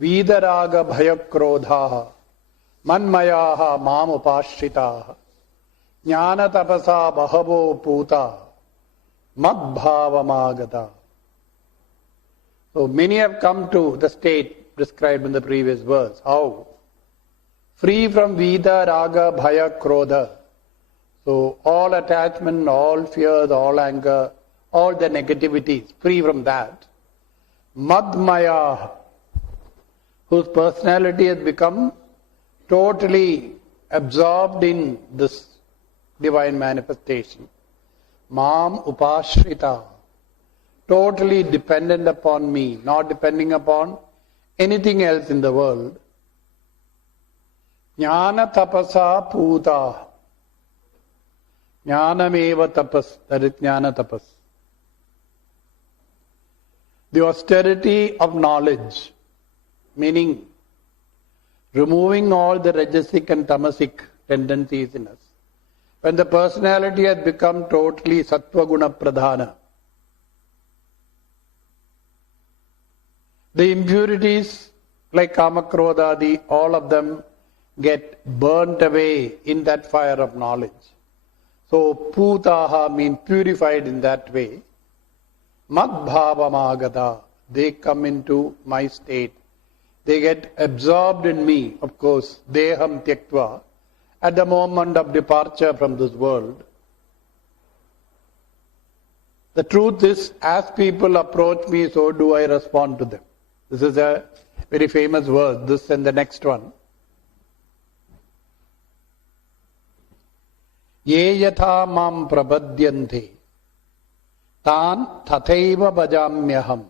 Vidaraga bhayakrodhaha manmayaha mam upashritaha jnana tapasa bahavo puta madbhavamagata. So many have come to the state described in the previous verse. How? Free from Vida, Raga, Bhaya, Krodha. So all attachment, all fears, all anger, all the negativities, free from that. Madmaya, whose personality has become totally absorbed in this divine manifestation. Mam upashrita, totally dependent upon me, not depending upon anything else in the world. Jnana tapasa puta. Jnanameva tapas, that is jnana tapas. The austerity of knowledge, meaning removing all the rajasic and tamasic tendencies in us. When the personality has become totally sattva guna pradhana, the impurities like kama, krodha, adi, all of them get burnt away in that fire of knowledge. So putaha means purified in that way. Madbhavamagata, they come into my state. They get absorbed in me, of course, deham tyaktva, at the moment of departure from this world. The truth is, as people approach me, so do I respond to them. This is a very famous verse, this and the next one. Ye yatha mam prabhadyante tan tathaiva bhajamyaham.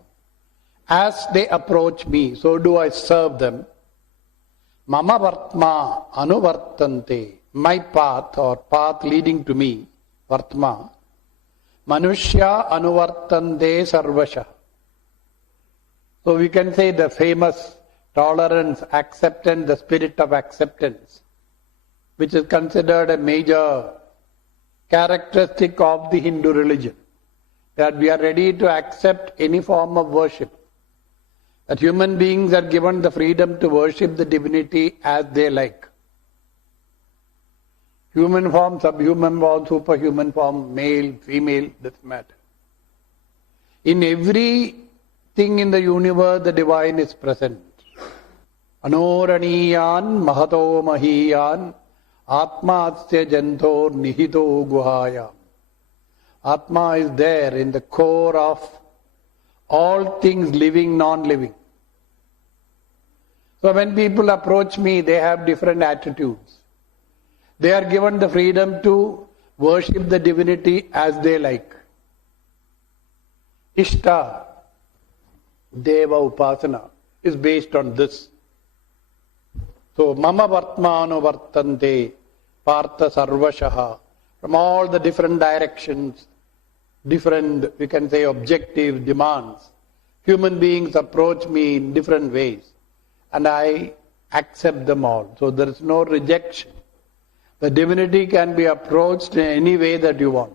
As they approach me, so do I serve them. Mama vartma anuvartante. My path or path leading to me, vartma. Manushya anuvartante sarvasha. So we can say the famous tolerance, acceptance, the spirit of acceptance, which is considered a major characteristic of the Hindu religion, that we are ready to accept any form of worship, that human beings are given the freedom to worship the divinity as they like. Human form, subhuman form, superhuman form, male, female, doesn't matter. In everything in the universe, the divine is present. Anoraniyan mahato mahiyan Atma asya jantor nihito guhaya. Atma is there in the core of all things living, non-living. So when people approach me, they have different attitudes. They are given the freedom to worship the divinity as they like. Ishta, Deva Upasana, is based on this. So, mama vartmano vartante partha sarvashaha. From all the different directions, different, we can say, objectives, demands, human beings approach me in different ways. And I accept them all. So there is no rejection. The divinity can be approached in any way that you want.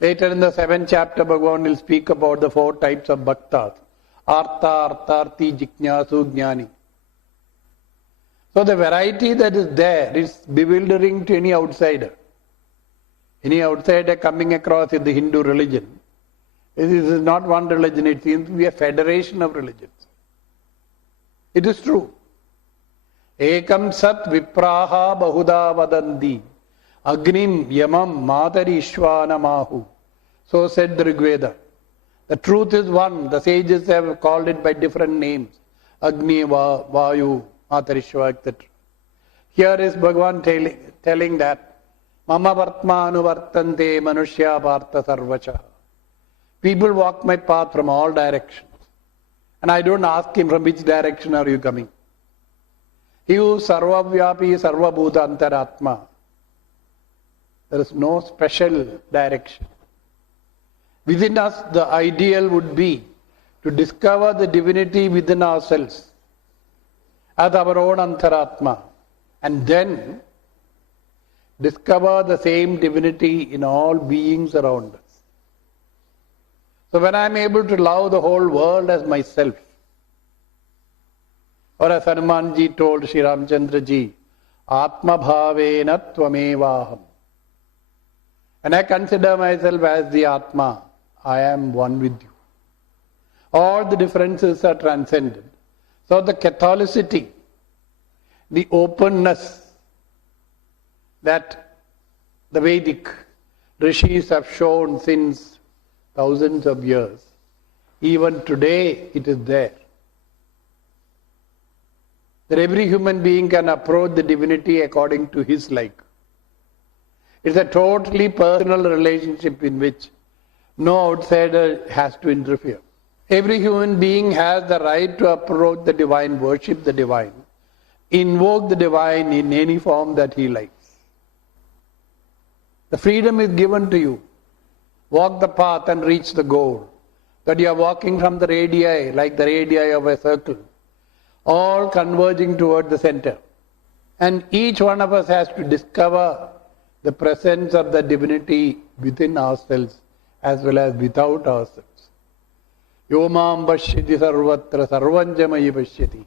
Later in the 7th chapter, Bhagavan will speak about the 4 types of bhaktas. Artha, artharti, jiknyasu, jnani. So the variety that is there is bewildering to any outsider. Any outsider coming across in the Hindu religion. This is not one religion, it seems to be a federation of religions. It is true. Ekam sat vipraha bahuda vadanti agnim yamam matari ishvana mahu. So said the Rigveda. The truth is one. The sages have called it by different names. Agni, Vayu, Matarishva, etc. Here is Bhagavan telling that Mama Vartma Anuvartante Manushya Partha Sarvacha. People walk my path from all directions. And I don't ask him from which direction are you coming. He who is Sarvavyapi Sarvabhuta Antaratma. There is no special direction. Within us, the ideal would be to discover the divinity within ourselves as our own Antaratma, and then discover the same divinity in all beings around us. So when I am able to love the whole world as myself, Or as Hanumanji told Sri Ramchandra ji, Atma bhavena tvamevaham. And I consider myself as the Atma. I am one with you. All the differences are transcended. So the Catholicity, the openness that the Vedic rishis have shown since thousands of years, even today it is there. That every human being can approach the divinity according to his like. It's a totally personal relationship in which no outsider has to interfere. Every human being has the right to approach the divine, worship the divine, invoke the divine in any form that he likes. The freedom is given to you. Walk the path and reach the goal. That you are walking from the radii, like the radii of a circle, all converging toward the center. And each one of us has to discover the presence of the divinity within ourselves as well as without ourselves. Yomam pashyati sarvatra sarvanjamayi pashyati.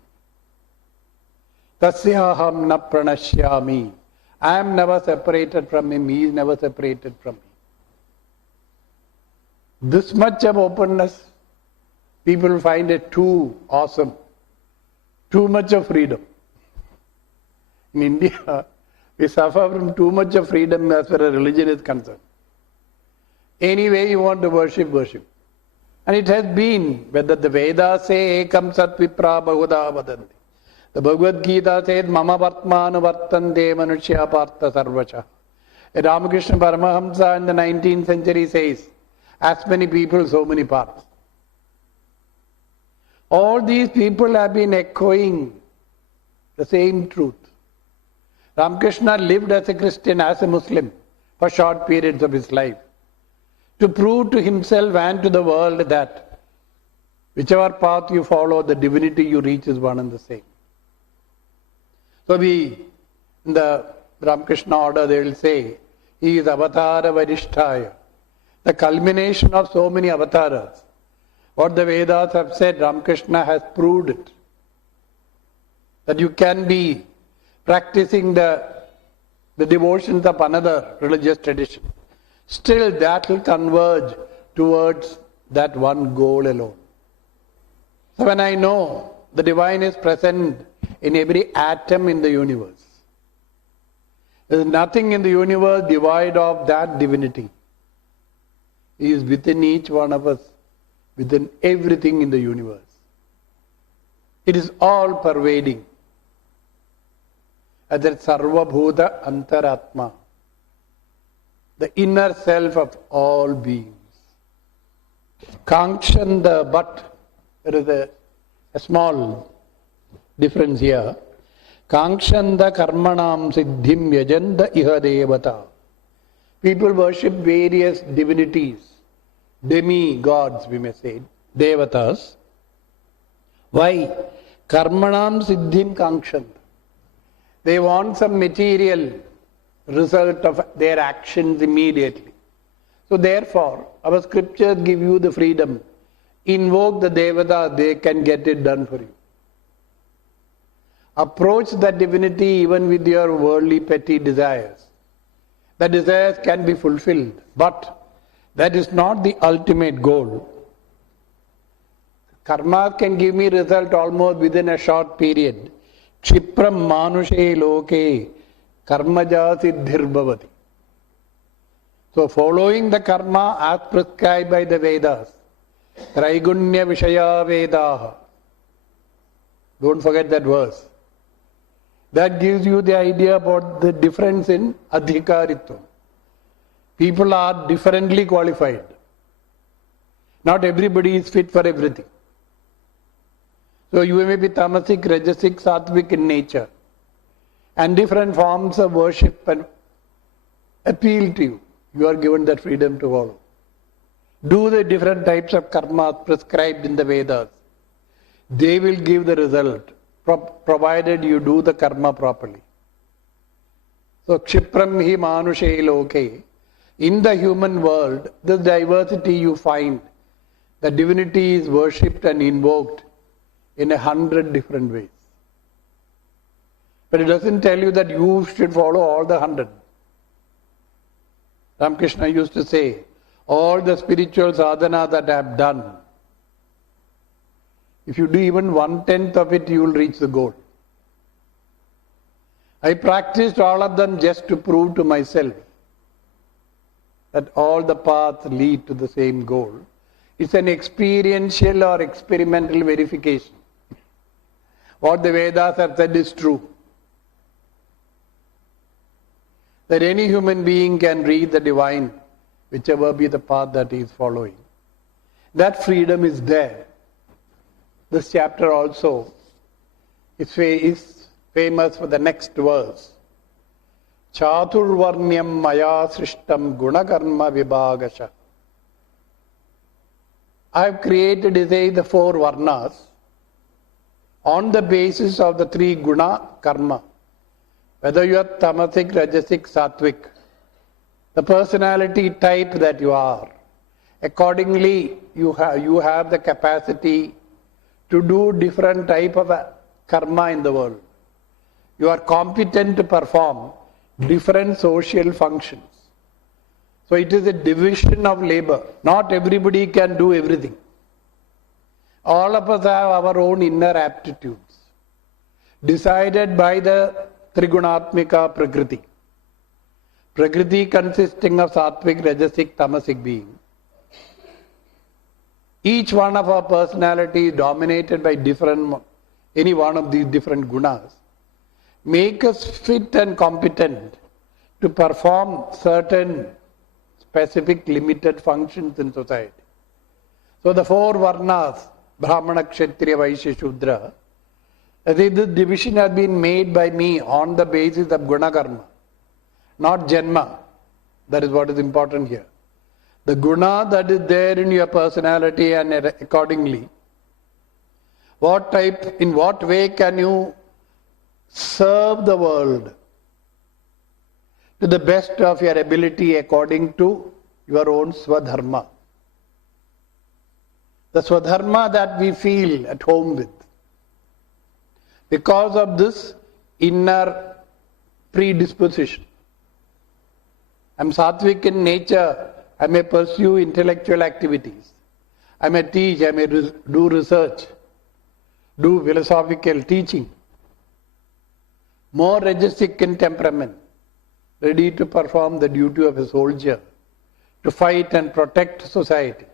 Tasyaham na pranashyami. I am never separated from him, he is never separated from me. This much of openness, people find it too awesome. Too much of freedom. In India, we suffer from too much of freedom as far as religion is concerned. Any way you want to worship, worship. And it has been, whether the Vedas say, Ekam Sat Vipra Bahuda Vadanti. The Bhagavad Gita says, Mama Vartmanu Vartante Manushya Partha Sarvacha. Ramakrishna Paramahamsa in the 19th century says, as many people, so many paths. All these people have been echoing the same truth. Ramakrishna lived as a Christian, as a Muslim, for short periods of his life, to prove to himself and to the world that whichever path you follow, the divinity you reach is one and the same. So in the Ramakrishna order, they will say, he is Avatara Varishtaya, the culmination of so many avatars. What the Vedas have said, Ramakrishna has proved it. That you can be practicing the devotions of another religious tradition. Still that will converge towards that one goal alone. So when I know the divine is present in every atom in the universe, there is nothing in the universe devoid of that divinity. He is within each one of us, within everything in the universe. It is all pervading. As that Sarva Bhuta Antaratma, the inner self of all beings. Kankshanda, but there is a small difference here. Kankshanda karmanam siddhim yajanda iha devata. People worship various divinities, demi-gods we may say, devatas. Why? Karmanam siddhim kankshanda. They want some material result of their actions immediately. So therefore, our scriptures give you the freedom. Invoke the devata, they can get it done for you. Approach that divinity even with your worldly petty desires. The desires can be fulfilled, but that is not the ultimate goal. Karma can give me result almost within a short period. Kshipram manushe loke karmaja siddhir bhavati. So following the karma as prescribed by the Vedas, Traigunya Vishaya Vedaha. Don't forget that verse. That gives you the idea about the difference in adhikaritva. People are differently qualified. Not everybody is fit for everything. So you may be tamasic, rajasic, sattvic in nature. And different forms of worship and appeal to you. You are given that freedom to follow. Do the different types of karma prescribed in the Vedas. They will give the result, provided you do the karma properly. So, kshipram hi manushe loke. In the human world, the diversity you find, the divinity is worshipped and invoked in 100 different ways. But it doesn't tell you that you should follow all the 100. Ramakrishna used to say, all the spiritual sadhana that I have done, if you do even 1/10 of it, you will reach the goal. I practiced all of them just to prove to myself that all the paths lead to the same goal. It's an experiential or experimental verification. What the Vedas have said is true. That any human being can reach the divine, whichever be the path that he is following. That freedom is there. This chapter also is famous for the next verse. Chaturvarnyam maya srishtam gunakarma vibhagasha. I have created, the 4 varnas on the basis of the 3 guna karma. Whether you are tamasic, rajasic, sattvic, the personality type that you are, accordingly you have the capacity to do different type of karma in the world. You are competent to perform different social functions. So it is a division of labor. Not everybody can do everything. All of us have our own inner aptitudes, decided by the Trigunatmika Prakriti. Prakriti consisting of sattvic, rajasic, tamasic being. Each one of our personality is dominated by any one of these different gunas. Make us fit and competent to perform certain specific limited functions in society. So the 4 varnas, Brahmana, Kshatriya, Vaishya, Shudra, this division has been made by me on the basis of guna karma, not janma. That is what is important here. The guna that is there in your personality, and accordingly, in what way can you serve the world to the best of your ability according to your own swadharma. The swadharma that we feel at home with. Because of this inner predisposition. I am sattvic in nature, I may pursue intellectual activities. I may teach, I may do research, do philosophical teaching. More rajasic in temperament, ready to perform the duty of a soldier, to fight and protect society.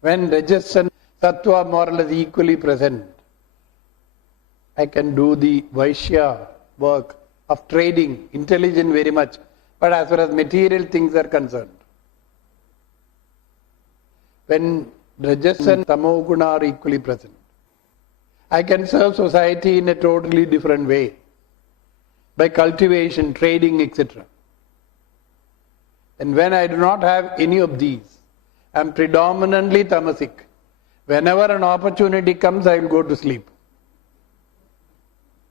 When rajas and sattva more or less equally present, I can do the Vaishya work of trading, intelligent very much, but as far as material things are concerned. When rajas and tamoguna are equally present, I can serve society in a totally different way, by cultivation, trading, etc. And when I do not have any of these, I am predominantly tamasic. Whenever an opportunity comes, I will go to sleep.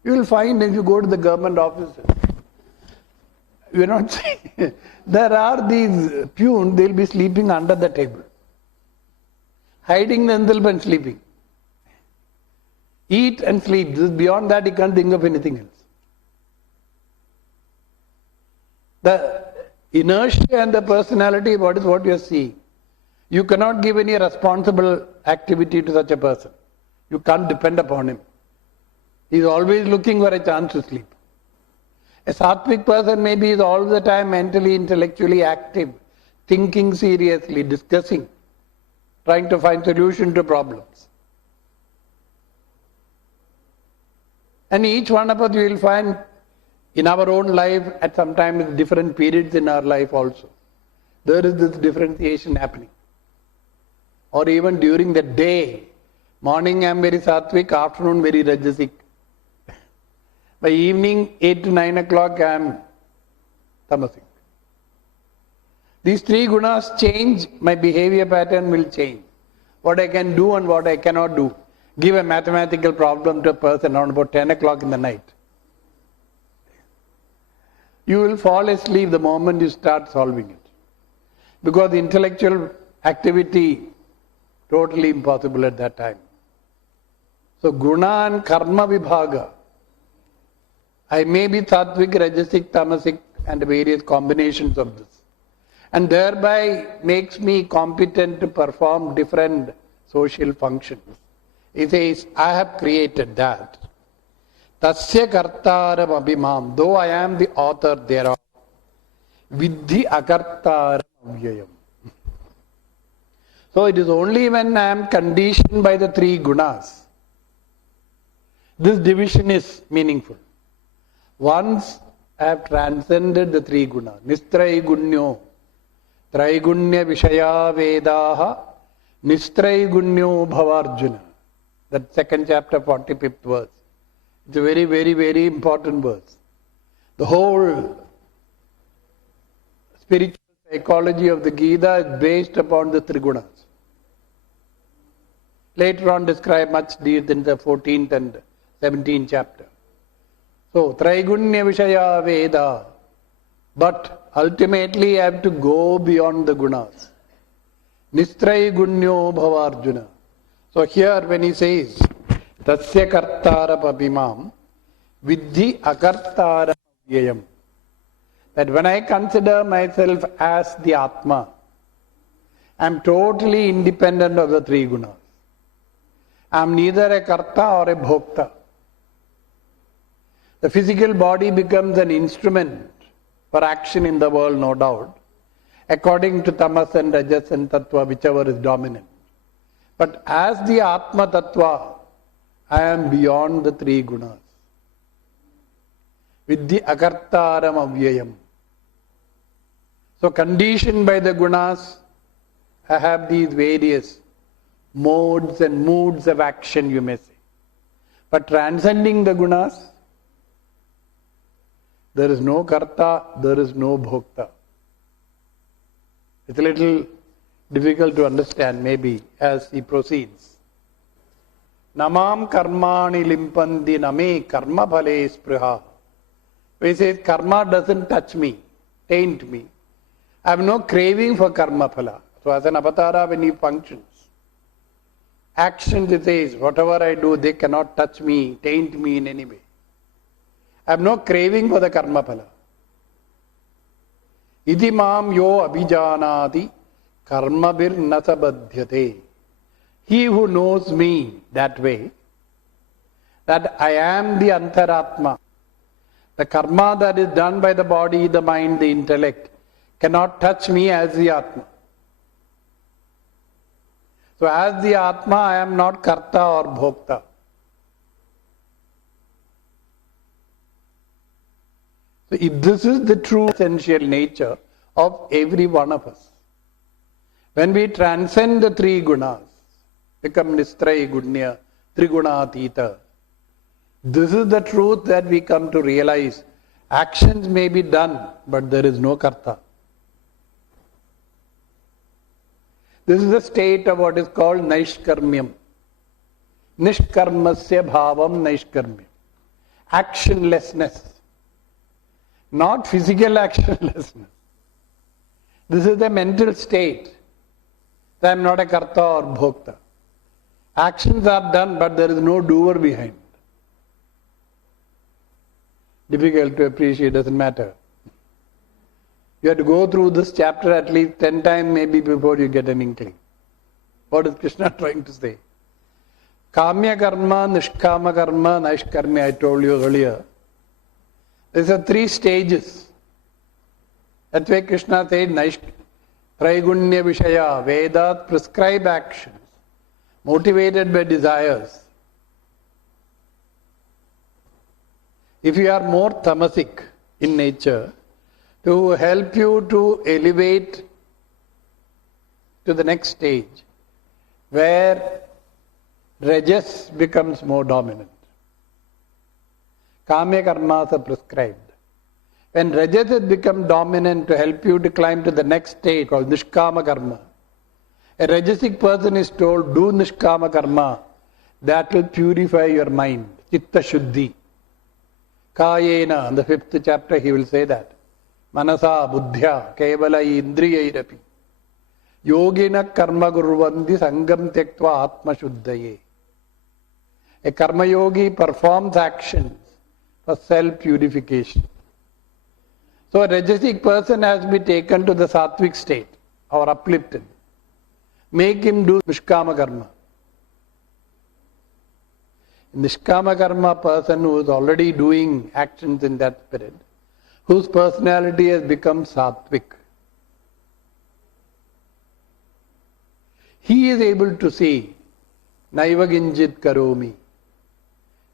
You will find if you go to the government offices, you are not saying, there are these peons, they will be sleeping under the table, hiding themselves and sleeping. Eat and sleep. Beyond that, you can't think of anything else. The inertia and the personality, what is what you are seeing. You cannot give any responsible activity to such a person. You can't depend upon him. He is always looking for a chance to sleep. A sattvic person maybe is all the time mentally, intellectually active, thinking seriously, discussing, trying to find solution to problems. And each one of us, you will find in our own life, at some time, different periods in our life also, there is this differentiation happening. Or even during the day, morning I am very sattvic, afternoon very rajasic. By evening, 8 to 9 o'clock, I am tamasic. These 3 gunas change, my behavior pattern will change. What I can do and what I cannot do. Give a mathematical problem to a person around about 10 o'clock in the night. You will fall asleep the moment you start solving it. Because the intellectual activity, totally impossible at that time. So guna and karma vibhaga I may be sattvic, rajasic, tamasic and various combinations of this. And thereby makes me competent to perform different social functions. He says, I have created that. Tasya kartaram abhimam, though I am the author thereof, vidhi akartaram avyayam. So it is only when I am conditioned by the three gunas, this division is meaningful. Once I have transcended the three gunas, nistraigunyo, traigunya vishaya vedaha, nistraigunyo bhavarjuna. That second chapter, 45th verse. It's a very, very, very important verse. The whole spiritual psychology of the Gita is based upon the three gunas. Later on described much deeper in the 14th and 17th chapter. So, Traigunya Vishaya Veda. But ultimately I have to go beyond the gunas. Nistraigunyo Bhavarjuna. So here when he says, Tasya Kartara Pabimam, Vidhi Akartara Vyayam. That when I consider myself as the Atma, I am totally independent of the three gunas. I am neither a karta or a bhokta. The physical body becomes an instrument for action in the world, no doubt, according to tamas and rajas and tattva, whichever is dominant. But as the Atma Tattva, I am beyond the three gunas. Vidhi akartaram avyayam. So conditioned by the gunas, I have these various modes and moods of action, you may say. But transcending the gunas, there is no karta, there is no bhokta. It's a little difficult to understand maybe as he proceeds. Namam karmani limpandi name karma phale spriha. He says karma doesn't touch me, taint me. I have no craving for karma phala. So as an avatara when he functions, actions it says, whatever I do, they cannot touch me, taint me in any way. I have no craving for the karma phala. Iti mam yo abhijanati karmabir nasabadhyate. He who knows me that way, that I am the antaratma, the karma that is done by the body, the mind, the intellect, cannot touch me as the Atma. So as the Atma, I am not karta or bhokta. So if this is the true essential nature of every one of us, when we transcend the three gunas, become nistray gunya, trigunatita, this is the truth that we come to realize. Actions may be done, but there is no karta. This is the state of what is called naishkarmyam. Nishkarmasya bhavam naishkarmyam. Actionlessness. Not physical actionlessness. This is the mental state. I am not a karta or bhokta. Actions are done, but there is no doer behind. Difficult to appreciate, doesn't matter. You have to go through this chapter at least 10 times maybe before you get an inkling. What is Krishna trying to say? Kamya karma, nishkama karma, naishkarmya, I told you earlier. These are three stages. That's why Krishna said, Traigunya Vishaya, Vedas prescribe actions, motivated by desires. If you are more tamasic in nature, to help you to elevate to the next stage, where rajas becomes more dominant. Kamya karmas are prescribed. When rajas has become dominant to help you to climb to the next state called nishkama karma, a rajasic person is told, do nishkama karma, that will purify your mind, chitta shuddhi. Kayena, in the 5th chapter he will say that. Manasa buddhya kevala indriyairapi. Yogina karma gurvandi sangam tektva atma shuddhaye. A karma yogi performs actions for self-purification. So a rajasic person has to be taken to the sattvic state or uplifted. Make him do nishkama karma. Nishkama karma person who is already doing actions in that spirit, whose personality has become sattvic. He is able to see, Naiva Ginjit Karomi.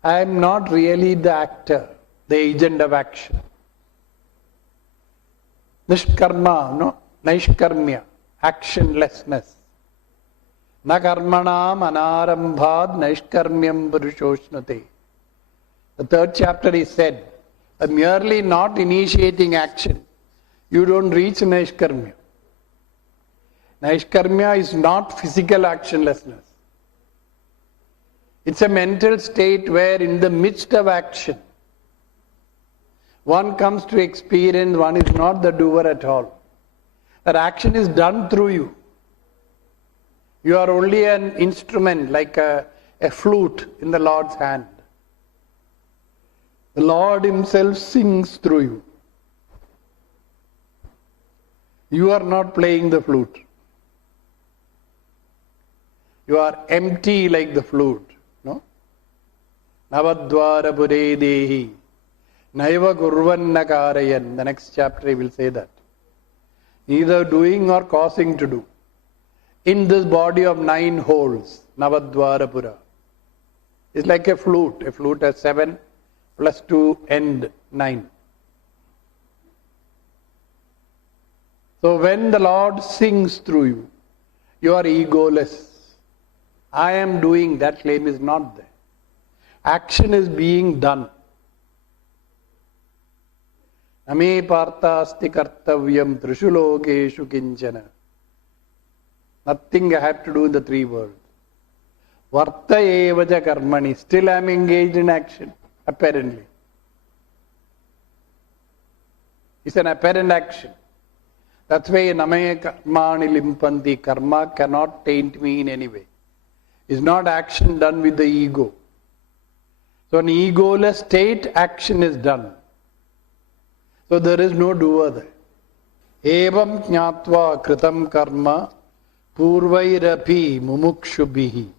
I am not really the actor, the agent of action. Nishkarma, no? Naishkarmya, actionlessness. Na karmanam anarambhad naishkarmyam purushoshnuti. The third chapter is said, merely not initiating action, you don't reach naishkarmya. Naishkarmya is not physical actionlessness. It's a mental state where in the midst of action, one comes to experience one is not the doer at all. That action is done through you. You are only an instrument like a flute in the Lord's hand. The Lord Himself sings through you. You are not playing the flute. You are empty like the flute. No? Navadvara pure dehi. Naiva gurvanna karayan. The next chapter he will say that. Neither doing or causing to do. In this body of 9 holes, Navadvara pura. It's like a flute. A flute has 7 plus 2 and 9. So when the Lord sings through you, you are egoless. I am doing, that claim is not there. Action is being done. Ame partha asti kartavyam trishu lokeshu kinchana. Nothing I have to do in the 3 worlds. Varta evaja karmani. Still I am engaged in action, apparently. It's an apparent action. That's why Namaya karmani limpanti. Karma cannot taint me in any way. It's not action done with the ego. So in egoless state, action is done. So there is no doer there. Evam jnatva kritam karma purvairapi mumukshubhihi.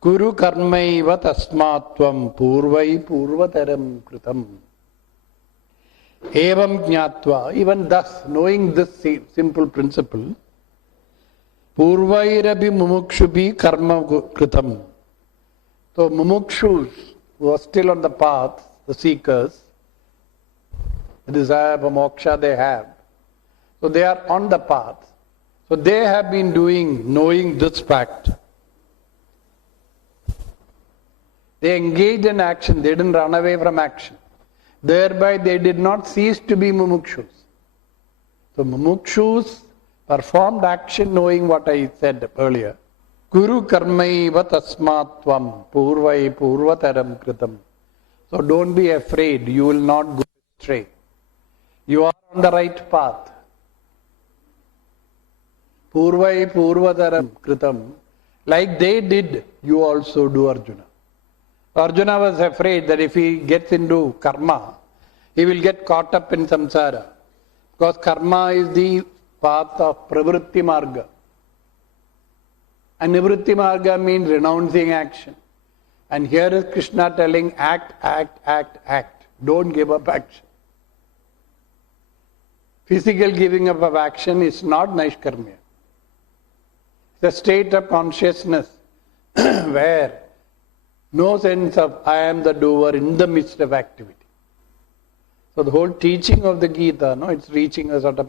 Kuru karmaiva tasmatvam purvai purvataram kritam. Evam jnatva, even thus, knowing this simple principle, purvairapi mumukshubhi karma kritam. So mumukshus who are still on the path, the seekers, the desire for moksha they have. So they are on the path. So they have been doing, knowing this fact. They engaged in action, they didn't run away from action. Thereby they did not cease to be mumukshus. So mumukshus performed action knowing what I said earlier. Kuru karmaiva tasmatvam purvai purvataram kritam. So don't be afraid, you will not go astray. You are on the right path. Purvai purvataram kritam. Like they did, you also do, Arjuna. Arjuna was afraid that if he gets into karma, he will get caught up in samsara. Because karma is the path of pravritti marga. And nivritti marga means renouncing action. And here is Krishna telling act, act, act, act. Don't give up action. Physical giving up of action is not naishkarmya. It's a state of consciousness where no sense of I am the doer in the midst of activity. So the whole teaching of the Gita, no, it's reaching a sort of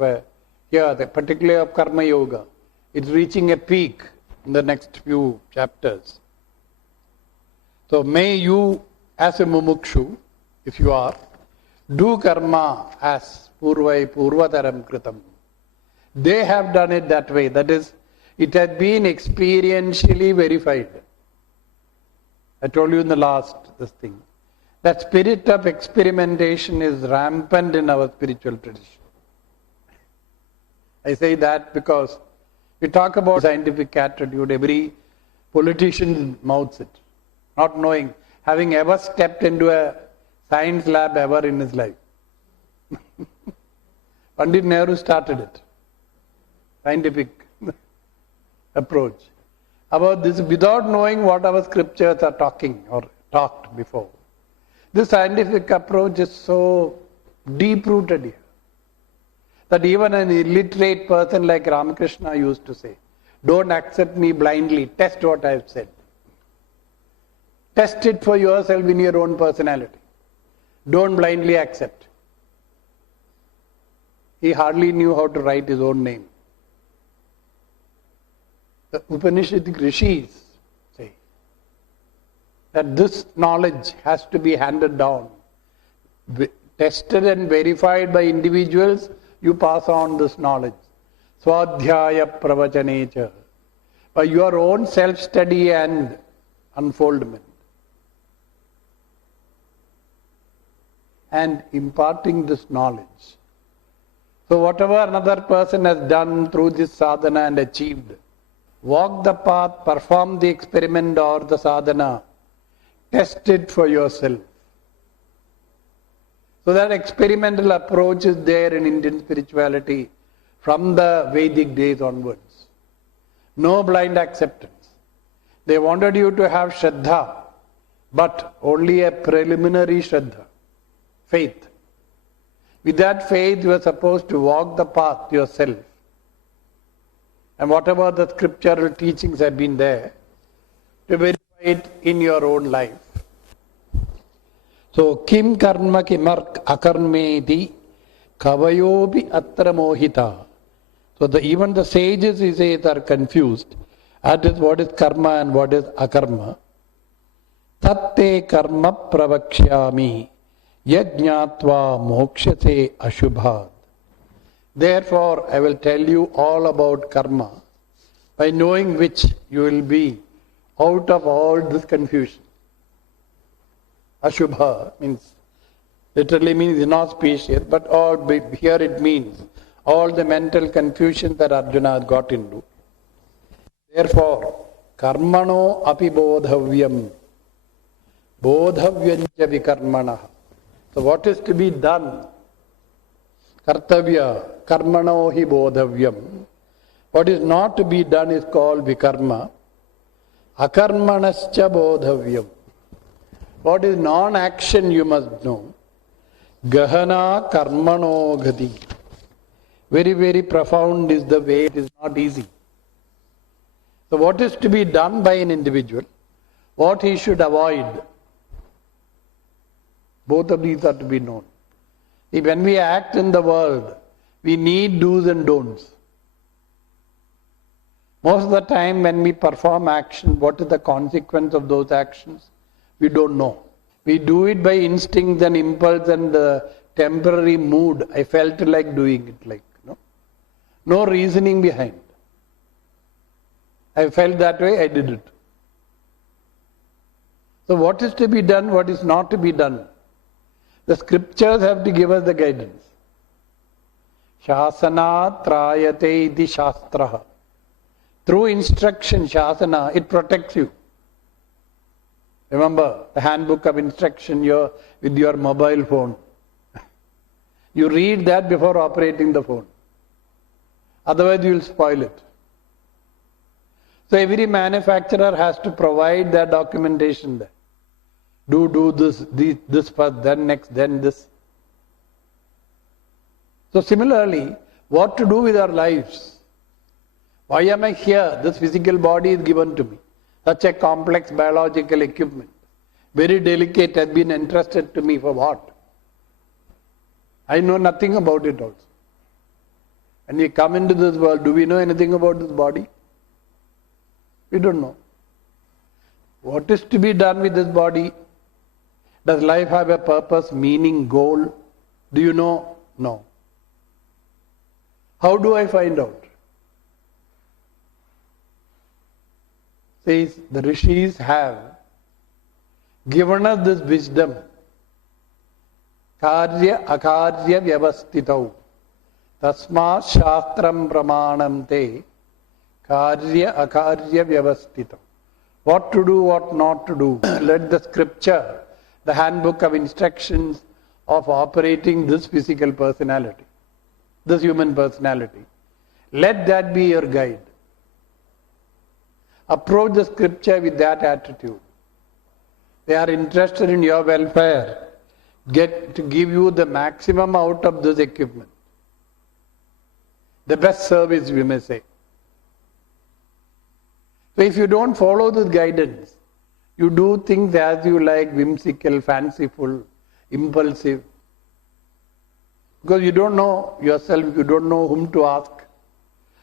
particularly of karma yoga, it's reaching a peak in the next few chapters. So may you, as a mumukshu, if you are, do karma as purvai purvataram kritam. They have done it that way. That is, it has been experientially verified. I told you in the last this thing. That spirit of experimentation is rampant in our spiritual tradition. I say that because we talk about scientific attitude, every politician mouths it, not knowing having ever stepped into a science lab ever in his life. Pandit Nehru started it. Scientific approach. About this without knowing what our scriptures are talking or talked before. This scientific approach is so deep-rooted here that even an illiterate person like Ramakrishna used to say, don't accept me blindly, test what I have said. Test it for yourself in your own personality. Don't blindly accept. He hardly knew how to write his own name. The Upanishadic rishis say that this knowledge has to be handed down, tested and verified by individuals. You pass on this knowledge. Swadhyaya pravachanecha. By your own self-study and unfoldment. And imparting this knowledge. So whatever another person has done through this sadhana and achieved, walk the path, perform the experiment or the sadhana, test it for yourself. So that experimental approach is there in Indian spirituality from the Vedic days onwards. No blind acceptance. They wanted you to have Shraddha, but only a preliminary Shraddha, faith. With that faith, you are supposed to walk the path yourself. And whatever the scriptural teachings have been there, to verify it in your own life. So, kim karma kimark akarmedi kavayobi atra mohita. So, even the sages, he says, are confused. That is what is karma and what is akarma. Tatte karma pravakshyami yajñātvā mokṣate ashubhād. Therefore, I will tell you all about karma, by knowing which you will be out of all this confusion. Ashubha means, literally means inauspicious, but here it means all the mental confusion that Arjuna got into. Therefore, karmano api bodhavyam, bodhavyanja vikarmanah. So what is to be done? Kartavya, karmano hi bodhavyam. What is not to be done is called vikarma. Akarmanascha bodhavyam. What is non-action you must know. Gahana karmano gati. Very, very profound is the way. It is not easy. So what is to be done by an individual? What he should avoid? Both of these are to be known. See, when we act in the world, we need do's and don'ts. Most of the time when we perform action, what is the consequence of those actions? We don't know. We do it by instinct and impulse and the temporary mood. I felt like doing it like, no reasoning behind. I felt that way, I did it. So what is to be done, what is not to be done? The scriptures have to give us the guidance. Shasana trayate iti shastraha. Through instruction, shasana, it protects you. Remember the handbook of instruction with your mobile phone. You read that before operating the phone. Otherwise you will spoil it. So every manufacturer has to provide that documentation there. Do this first, then next, then this. So similarly, what to do with our lives? Why am I here? This physical body is given to me. Such a complex biological equipment, very delicate, has been entrusted to me for what? I know nothing about it also. When we come into this world, do we know anything about this body? We don't know. What is to be done with this body? Does life have a purpose, meaning, goal? Do you know? No. How do I find out? Says the rishis have given us this wisdom. Karya akarya vyavastitau. Tasma shastram pramanam te. Karya akarya vyavastitau. what to do, what not to do. Let the scripture, the handbook of instructions of operating this physical personality, this human personality, let that be your guide. Approach the scripture with that attitude. They are interested in your welfare, get to give you the maximum out of this equipment. The best service, we may say. So if you don't follow this guidance, you do things as you like, whimsical, fanciful, impulsive. Because you don't know yourself, you don't know whom to ask,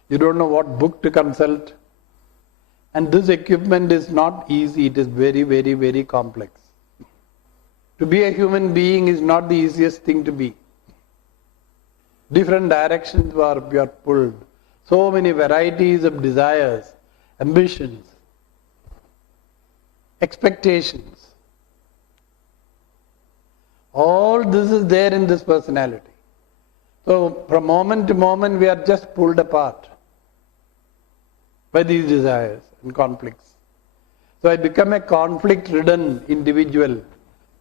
you don't know what book to consult. And this equipment is not easy, it is very, very, very complex. To be a human being is not the easiest thing to be. Different directions we are pulled. So many varieties of desires, ambitions, expectations. All this is there in this personality. So from moment to moment we are just pulled apart by these desires and conflicts. So I become a conflict-ridden individual,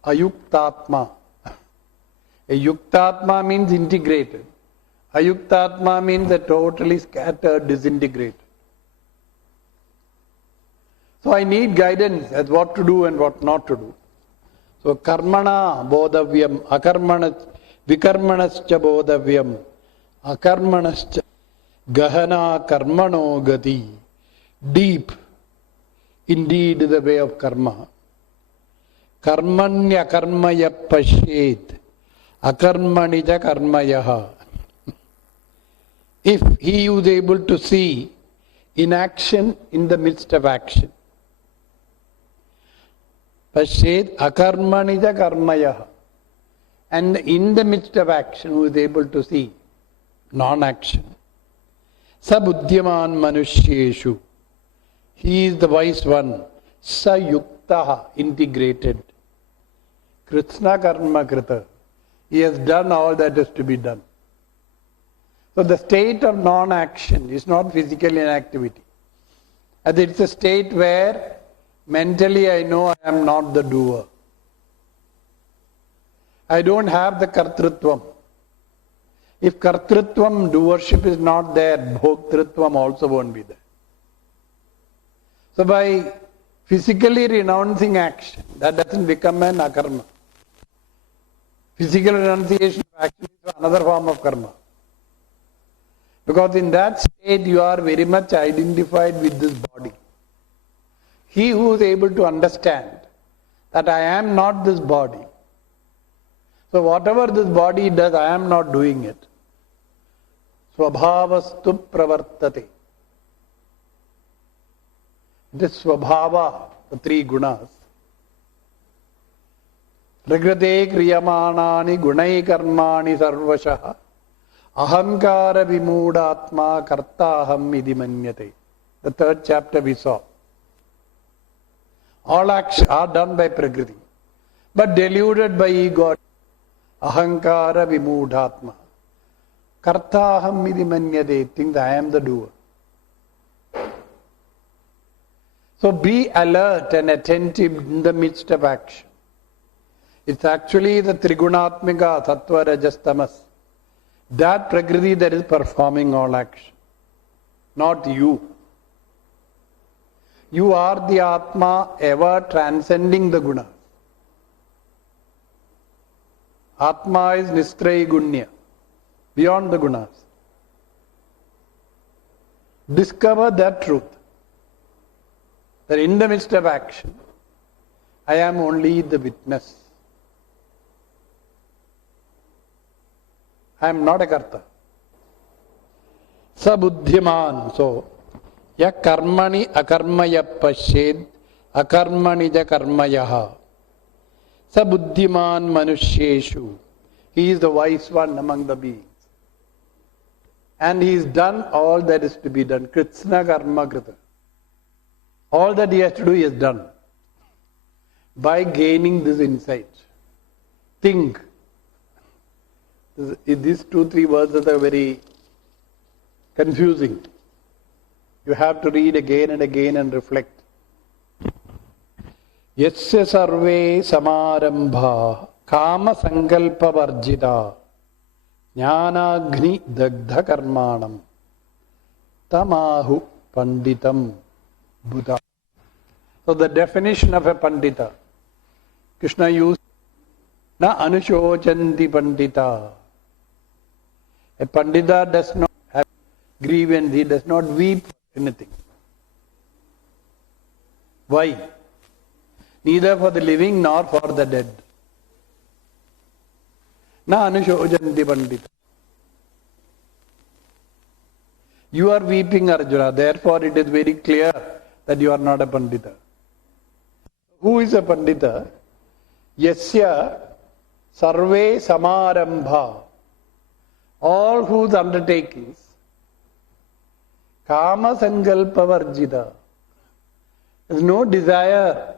a yuktatma. A yuktatma means integrated. A yuktatma means a totally scattered, disintegrated. So I need guidance as what to do and what not to do. So karmana bodhavyam, vikarmanascha bodhavyam, akarmanascha gahana karmano gati. Deep, indeed, the way of karma. Karmanya karmaya pashet, akarmanija karmayaha. If he is able to see inaction in the midst of action. Pashet akarmanija karmayaha. And in the midst of action, who is able to see non-action. Sabuddhyaman manushyeshu. He is the wise one. Sayuktaha, integrated. Krishna karma krita. He has done all that is to be done. So the state of non-action is not physical inactivity. And it's a state where mentally I know I am not the doer. I don't have the kartrutvam. If kartrutvam, doership is not there, bhoktritvam also won't be there. So by physically renouncing action, that doesn't become an akarma. Physical renunciation of action is another form of karma. Because in that state you are very much identified with this body. He who is able to understand that I am not this body. So whatever this body does, I am not doing it. Swabhavastu pravartate. This swabhava, the three gunas. Rigrate kriyamanani gunai karmani sarvashaha ahankara vimudatma kartaham idi manyate. The third chapter we saw. All actions are done by Prakriti, but deluded by ego. Ahankara vimudatma. Kartaham idi manyate. Thinks I am the doer. So be alert and attentive in the midst of action. It's actually the Trigunatmika, Sattva, Rajas, Tamas. That Prakriti that is performing all action. Not you. You are the Atma ever transcending the Guna. Atma is Nistrayi Gunya, beyond the Gunas. Discover that truth. That in the midst of action, I am only the witness. I am not a karta. Sabuddhiman. So, ya karmani akarmaya pashed akarmani ja karmayaha. Sabuddhiman manushyeshu. He is the wise one among the beings. And he has done all that is to be done. Krishna karma krita. All that he has to do, he has done. By gaining this insight. Think. These 2-3 verses are very confusing. You have to read again and again and reflect. Yasya sarve samarambha kama sankalpa varjita jnanagni dagdha karmanam tamahu panditam buddha. So the definition of a pandita, Krishna used na anushojanti pandita. A pandita does not have grievance, he does not weep for anything. Why? Neither for the living nor for the dead. Na anushojanti pandita. You are weeping, Arjuna, therefore it is very clear that you are not a pandita. Who is a pandita? Yasya sarve samarambha. All whose undertakings kama sankalpa varjita. There is no desire,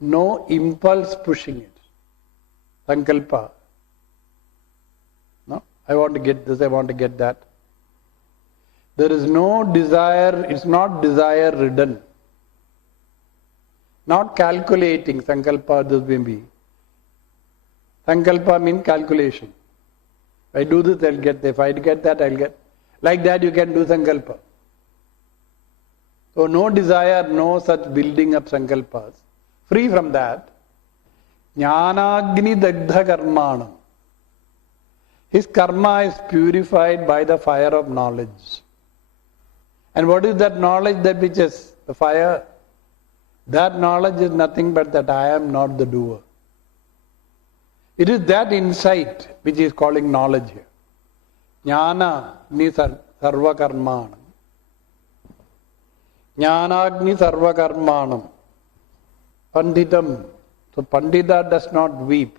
no impulse pushing it. Sankalpa. No? I want to get this, I want to get that. There is no desire, it's not desire ridden. Not calculating, sankalpa this may be. Sankalpa means calculation. If I do this, I'll get that. If I get that, I'll get. Like that you can do sankalpa. So no desire, no such building up sankalpas. Free from that. Jnanagni dagdha karmanam. His karma is purified by the fire of knowledge. And what is that knowledge that which is the fire? That knowledge is nothing but that I am not the doer. It is that insight which is calling knowledge here. Jnana ni sarva karmanam. Jnanagni sarva karmanam. Panditam. So Pandita does not weep.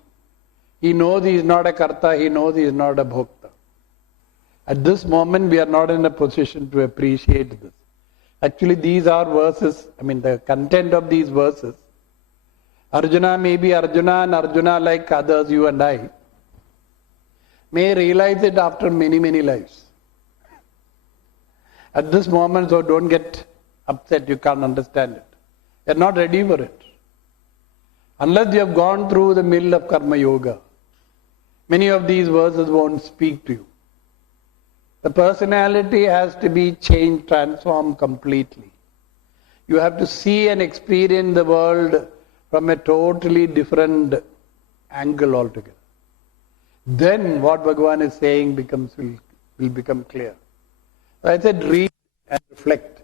He knows he is not a karta, he knows he is not a bhokta. At this moment we are not in a position to appreciate this. Actually these are verses, the content of these verses. Arjuna may be Arjuna, and Arjuna like others, you and I, may realize it after many, many lives. At this moment, so don't get upset, you can't understand it. You are not ready for it. Unless you have gone through the mill of karma yoga, many of these verses won't speak to you. The personality has to be changed, transformed completely. You have to see and experience the world from a totally different angle altogether. Then what Bhagavan is saying will become clear. So I said read and reflect.